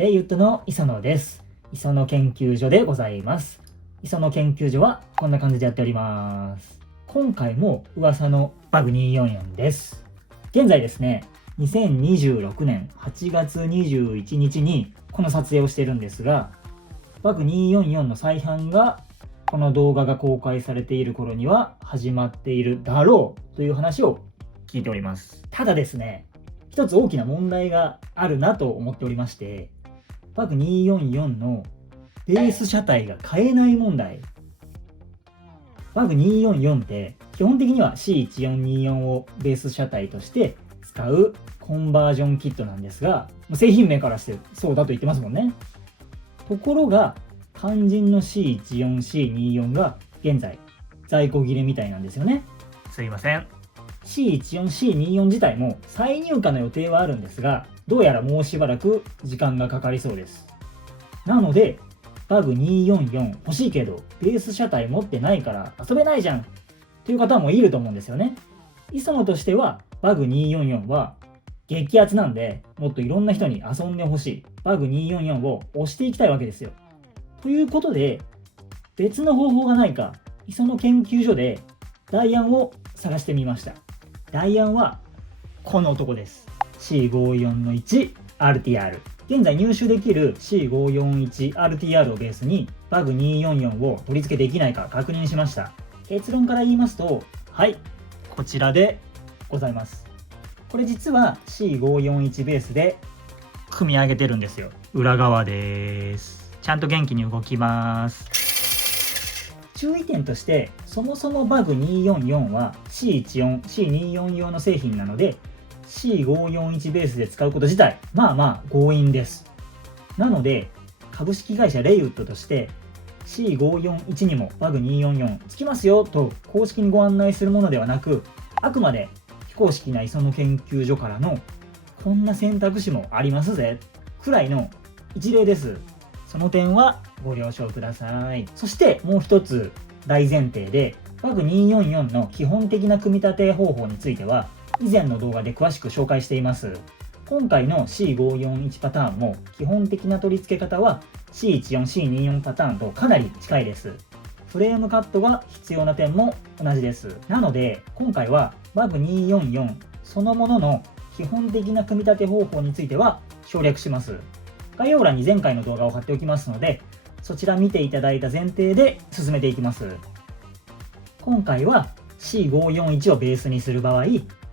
レイウッドの磯野です。磯野研究所でございます。磯野研究所はこんな感じでやっております。今回も噂のバグ244です。現在ですね、2026年8月21日にこの撮影をしているんですが、バグ244の再販がこの動画が公開されている頃には始まっているだろうという話を聞いております。ただですね、一つ大きな問題があるなと思っておりまして、バグ244のベース車体が買えない問題。バグ244って基本的には C1424 をベース車体として使うコンバージョンキットなんですが、製品名からしてそうだと言ってますもんね。ところが肝心の C14C24 が現在在庫切れみたいなんですよね。すいません。C14C24 自体も再入荷の予定はあるんですが、どうやらもうしばらく時間がかかりそうです。なのでバグ244欲しいけどベース車体持ってないから遊べないじゃんという方もいると思うんですよね。磯野としてはバグ244は激アツなんで、もっといろんな人に遊んでほしい。バグ244を押していきたいわけですよ。ということで別の方法がないか、磯野研究所で代案を探してみました。代案はこの男です。 C541RTR。 現在入手できる C541RTR をベースにバグ244を取り付けできないか確認しました。結論から言いますと、はい、こちらでございます。これ実は C541 ベースで組み上げてるんですよ。裏側です。ちゃんと元気に動きます。注意点として、そもそもバグ244は C14、C24 用の製品なので C541 ベースで使うこと自体まあ強引です。なので株式会社レイウッドとして C541 にもバグ244つきますよと公式にご案内するものではなく、あくまで非公式な磯野研究所からのこんな選択肢もありますぜくらいの一例です。その点はご了承ください。そしてもう一つ大前提で、バグ244の基本的な組み立て方法については以前の動画で詳しく紹介しています。今回の C541 パターンも基本的な取り付け方は C14、C24 パターンとかなり近いです。フレームカットが必要な点も同じです。なので今回はバグ244そのものの基本的な組み立て方法については省略します。概要欄に前回の動画を貼っておきますので、そちら見ていただいた前提で進めていきます。今回は C541 をベースにする場合、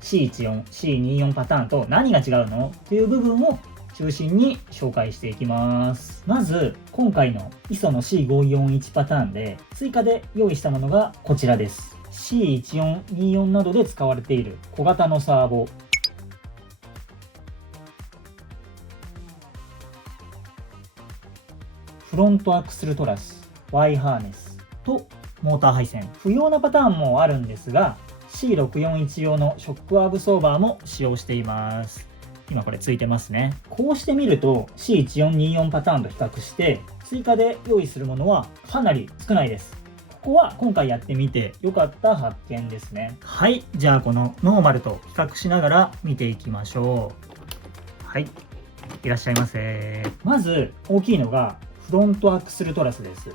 C14、C24 パターンと何が違うのという部分を中心に紹介していきます。まず今回の ISO の C541 パターンで追加で用意したものがこちらです。C1424 などで使われている小型のサーボ、フロントアクスルトラス、Y ハーネスとモーター配線。不要なパターンもあるんですが、 C641 用のショックアブソーバーも使用しています。今これついてますね。こうしてみると C1424 パターンと比較して追加で用意するものはかなり少ないです。ここは今回やってみて良かった発見ですね。はい、じゃあこのノーマルと比較しながら見ていきましょう。はい、いらっしゃいませ。まず大きいのがフロントアクスルトラスです。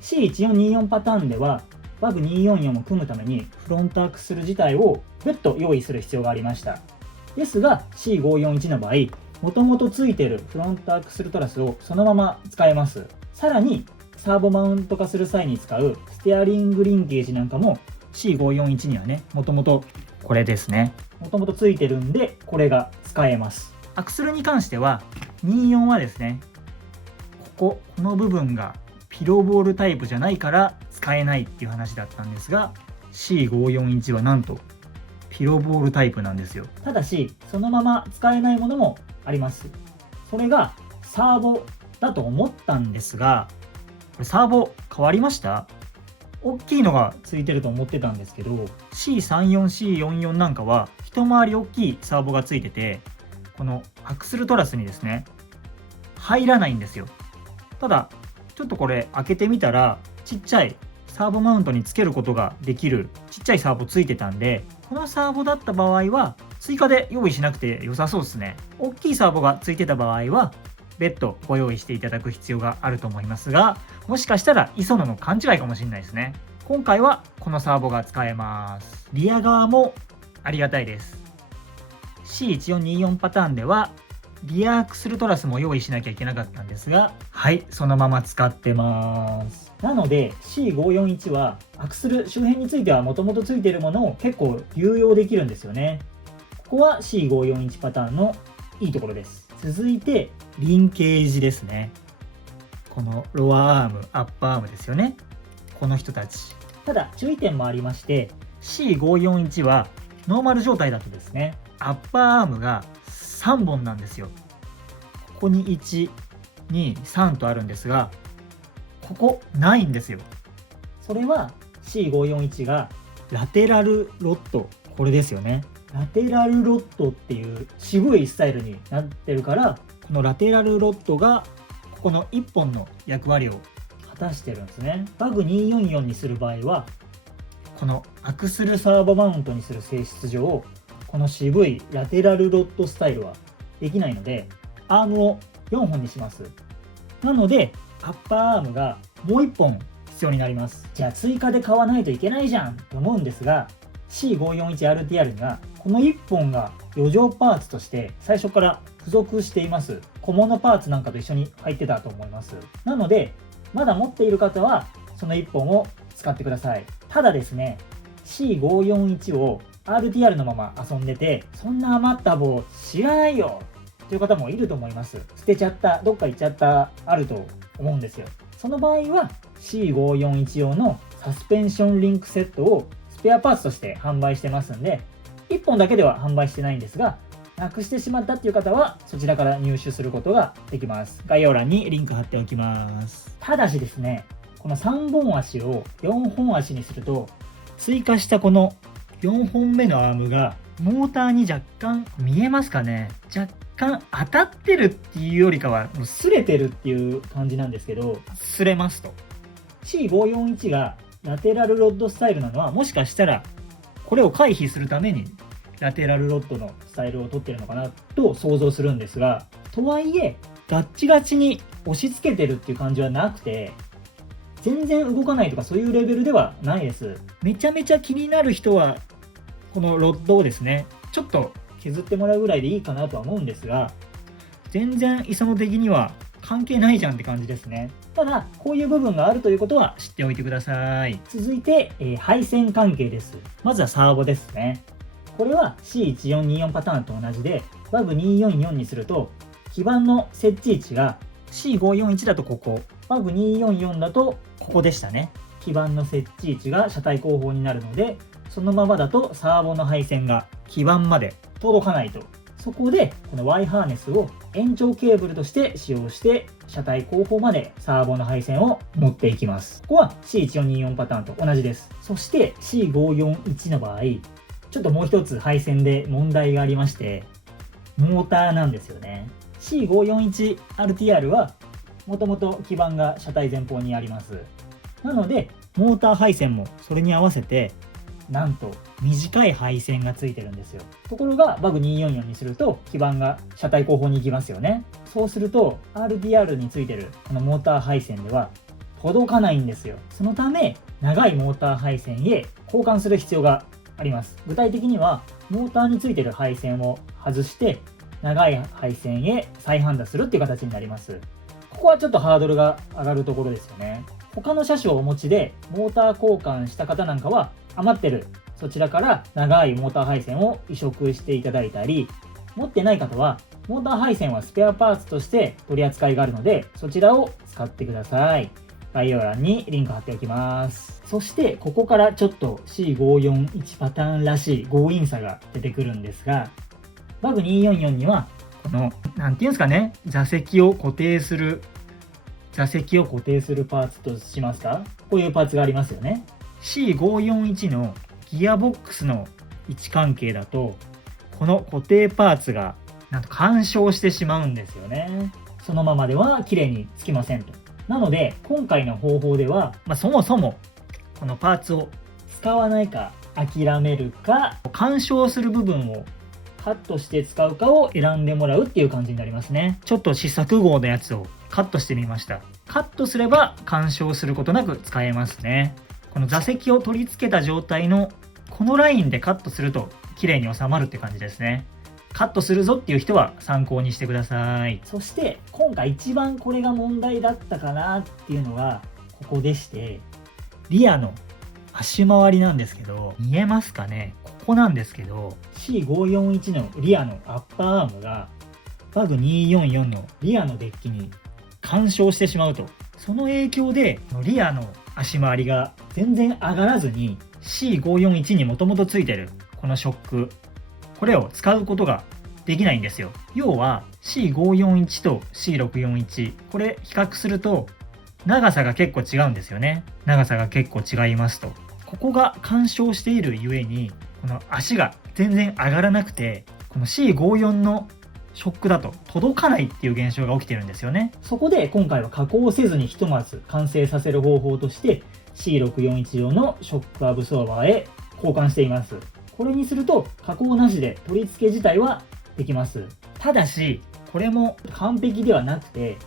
C1424 パターンではバグ244を組むためにフロントアクスル自体を別途用意する必要がありました。ですが C541 の場合、もともとついているフロントアクスルトラスをそのまま使えます。さらにサーボマウント化する際に使うステアリングリンゲージなんかも C541 にはね、もともとこれですね、もともとついてるんでこれが使えます。アクスルに関しては24はですね、この部分がピロボールタイプじゃないから使えないっていう話だったんですが、 C541 はなんとピロボールタイプなんですよ。ただしそのまま使えないものもあります。それがサーボだと思ったんですが、これサーボ変わりました。大きいのがついてると思ってたんですけど、 C34、C44 なんかは一回り大きいサーボがついてて、このアクスルトラスにですね入らないんですよ。ただちょっとこれ開けてみたらちっちゃいサーボマウントにつけることができるちっちゃいサーボついてたんで、このサーボだった場合は追加で用意しなくて良さそうですね。大きいサーボがついてた場合は別途ご用意していただく必要があると思いますが、もしかしたら磯野の勘違いかもしれないですね。今回はこのサーボが使えます。リア側もありがたいです。 C1424 パターンではリアアクスルトラスも用意しなきゃいけなかったんですが、はい、そのまま使ってます。なので C541 はアクスル周辺についてはもともとついているものを結構流用できるんですよね。ここは C541 パターンのいいところです。続いてリンケージですね。このロアアーム、アッパーアームですよね。この人たち。ただ注意点もありまして、 C541 はノーマル状態だとですね、アッパーアームが3本なんですよ。ここに1、2、3とあるんですが、ここないんですよ。それは C541 がラテラルロッド、これですよね。ラテラルロッドっていう渋いスタイルになってるから、このラテラルロッドがここの1本の役割を果たしてるんですね。バグ244にする場合は、このアクスルサーボマウントにする性質上、この渋いラテラルロッドスタイルはできないので、アームを4本にします。なのでアッパーアームがもう1本必要になります。じゃあ追加で買わないといけないじゃんと思うんですが、 C541RTR にはこの1本が余剰パーツとして最初から付属しています。小物パーツなんかと一緒に入ってたと思います。なのでまだ持っている方はその1本を使ってください。ただですね、 C541 を RTR のまま遊んでて、そんな余った棒知らないよという方もいると思います。捨てちゃった、どっか行っちゃった、あると思うんですよ。その場合は C541 用のサスペンションリンクセットをスペアパーツとして販売してますんで、1本だけでは販売してないんですが、なくしてしまったっていう方はそちらから入手することができます。概要欄にリンク貼っておきます。ただしですね、この3本足を4本足にすると、追加したこの4本目のアームがモーターに若干見えますかね、若干当たってるっていうよりかはもう擦れてるっていう感じなんですけど、擦れますと。 C541 がラテラルロッドスタイルなのは、もしかしたらこれを回避するためにラテラルロッドのスタイルを取ってるのかなと想像するんですが、とはいえガッチガチに押し付けてるっていう感じはなくて、全然動かないとかそういうレベルではないです。めちゃめちゃ気になる人はこのロッドをですね、ちょっと削ってもらうぐらいでいいかなとは思うんですが、全然磯野的には関係ないじゃんって感じですね。ただこういう部分があるということは知っておいてください。続いて、配線関係です。まずはサーボですね。これは C1424 パターンと同じで、バグ244にすると基板の設置位置が C541 だとここ、バグ244だとここでしたね。基板の設置位置が車体後方になるので、そのままだとサーボの配線が基板まで届かないと。そこでこの Y ハーネスを延長ケーブルとして使用して、車体後方までサーボの配線を持っていきます。ここは C1424 パターンと同じです。そして C541 の場合、ちょっともう一つ配線で問題がありまして、モーターなんですよね。C541RTR はもともと基板が車体前方にあります。なのでモーター配線もそれに合わせてなんと短い配線がついてるんですよ。ところがバグ244にすると基板が車体後方に行きますよね。そうすると RTR についてるこのモーター配線では届かないんですよ。そのため長いモーター配線へ交換する必要があります。具体的にはモーターについてる配線を外して長い配線へ再ハンダするっていう形になります。ここはちょっとハードルが上がるところですよね。他の車種をお持ちでモーター交換した方なんかは、余ってるそちらから長いモーター配線を移植していただいたり、持ってない方はモーター配線はスペアパーツとして取り扱いがあるので、そちらを使ってください。概要欄にリンク貼っておきます。そしてここからちょっと C541 パターンらしい強引さが出てくるんですが、バグ244にはこのなんていうんですかね、座席を固定するパーツとしますか、こういうパーツがありますよね。 C541 のギアボックスの位置関係だと、この固定パーツがなんと干渉してしまうんですよね。そのままでは綺麗につきませんと。なので今回の方法では、そもそもこのパーツを使わないか諦めるか、干渉する部分をカットして使うかを選んでもらうっていう感じになりますね。ちょっと試作号のやつをカットしてみました。カットすれば干渉することなく使えますね。この座席を取り付けた状態のこのラインでカットすると綺麗に収まるって感じですね。カットするぞっていう人は参考にしてください。そして今回一番これが問題だったかなっていうのがここでして、リアの足回りなんですけど、見えますかね。ここなんですけど C541 のリアのアッパーアームがバグ244のリアのデッキに干渉してしまうと、その影響でリアの足回りが全然上がらずに C541 にもともとついてるこのショック、これを使うことができないんですよ。要は C541 と C641、これ比較すると長さが結構違うんですよね。長さが結構違いますと。ここが干渉しているゆえに、この足が全然上がらなくて、この C54 のショックだと届かないっていう現象が起きてるんですよね。そこで今回は加工せずにひとまず完成させる方法として C641 用のショックアブソーバーへ交換しています。これにすると加工なしで取り付け自体はできます。ただしこれも完璧ではなくて、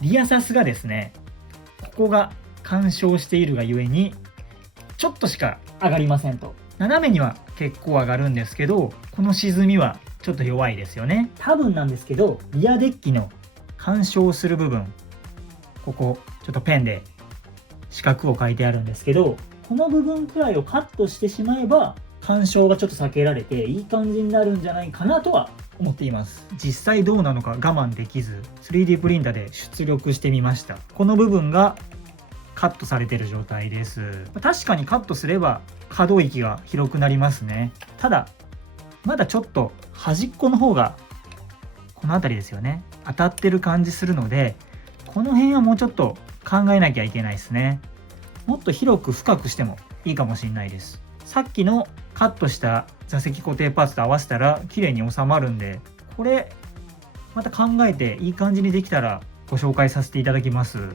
リアサスがですね、ここが干渉しているがゆえにちょっとしか上がりませんと。斜めには結構上がるんですけど、この沈みはちょっと弱いですよね。多分なんですけど、リアデッキの干渉する部分、ここちょっとペンで四角を書いてあるんですけど、この部分くらいをカットしてしまえば干渉がちょっと避けられていい感じになるんじゃないかなとは思っています。実際どうなのか我慢できず 3D プリンタで出力してみました。この部分がカットされている状態です。確かにカットすれば可動域が広くなりますね。ただまだちょっと端っこの方がこの辺りですよね、当たってる感じするので、この辺はもうちょっと考えなきゃいけないですね。もっと広く深くしてもいいかもしれないです。さっきのカットした座席固定パーツと合わせたら綺麗に収まるんで、これまた考えていい感じにできたらご紹介させていただきます。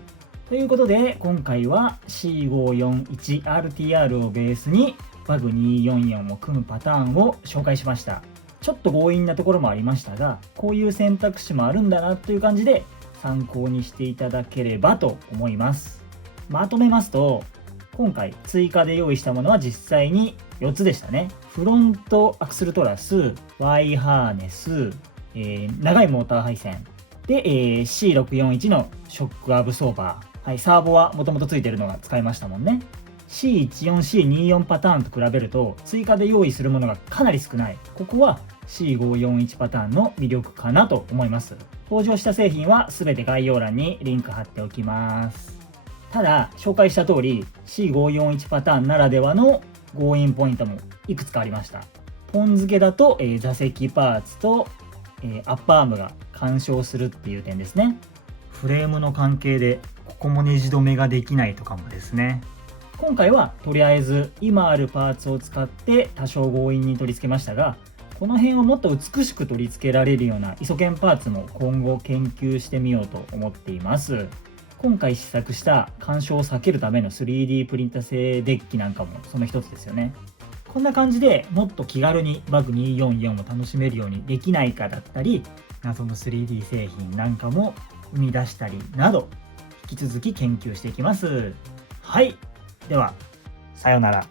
ということで今回は C541RTR をベースにバグ244を組むパターンを紹介しました。ちょっと強引なところもありましたが、こういう選択肢もあるんだなという感じで参考にしていただければと思います。まとめますと、今回追加で用意したものは実際に4つでしたね。フロントアクスルトラス、Y ハーネス、長いモーター配線で、C641 のショックアブソーバー、はい、サーボはもともとついてるのが使いましたもんね。C14、C24 パターンと比べると追加で用意するものがかなり少ない。ここは C541 パターンの魅力かなと思います。登場した製品は全て概要欄にリンク貼っておきます。ただ紹介した通り C541 パターンならではの強引ポイントもいくつかありました。ポン付けだと、座席パーツと、アッパーアームが干渉するっていう点ですね。フレームの関係でここもネジ止めができないとかもですね。今回はとりあえず今あるパーツを使って多少強引に取り付けましたが、この辺をもっと美しく取り付けられるようなイソケンパーツも今後研究してみようと思っています。今回試作した干渉を避けるための 3D プリンタ製デッキなんかもその一つですよね。こんな感じでもっと気軽にバグ244を楽しめるようにできないかだったり、謎の 3D 製品なんかも生み出したりなど引き続き研究していきます。はい、ではさようなら。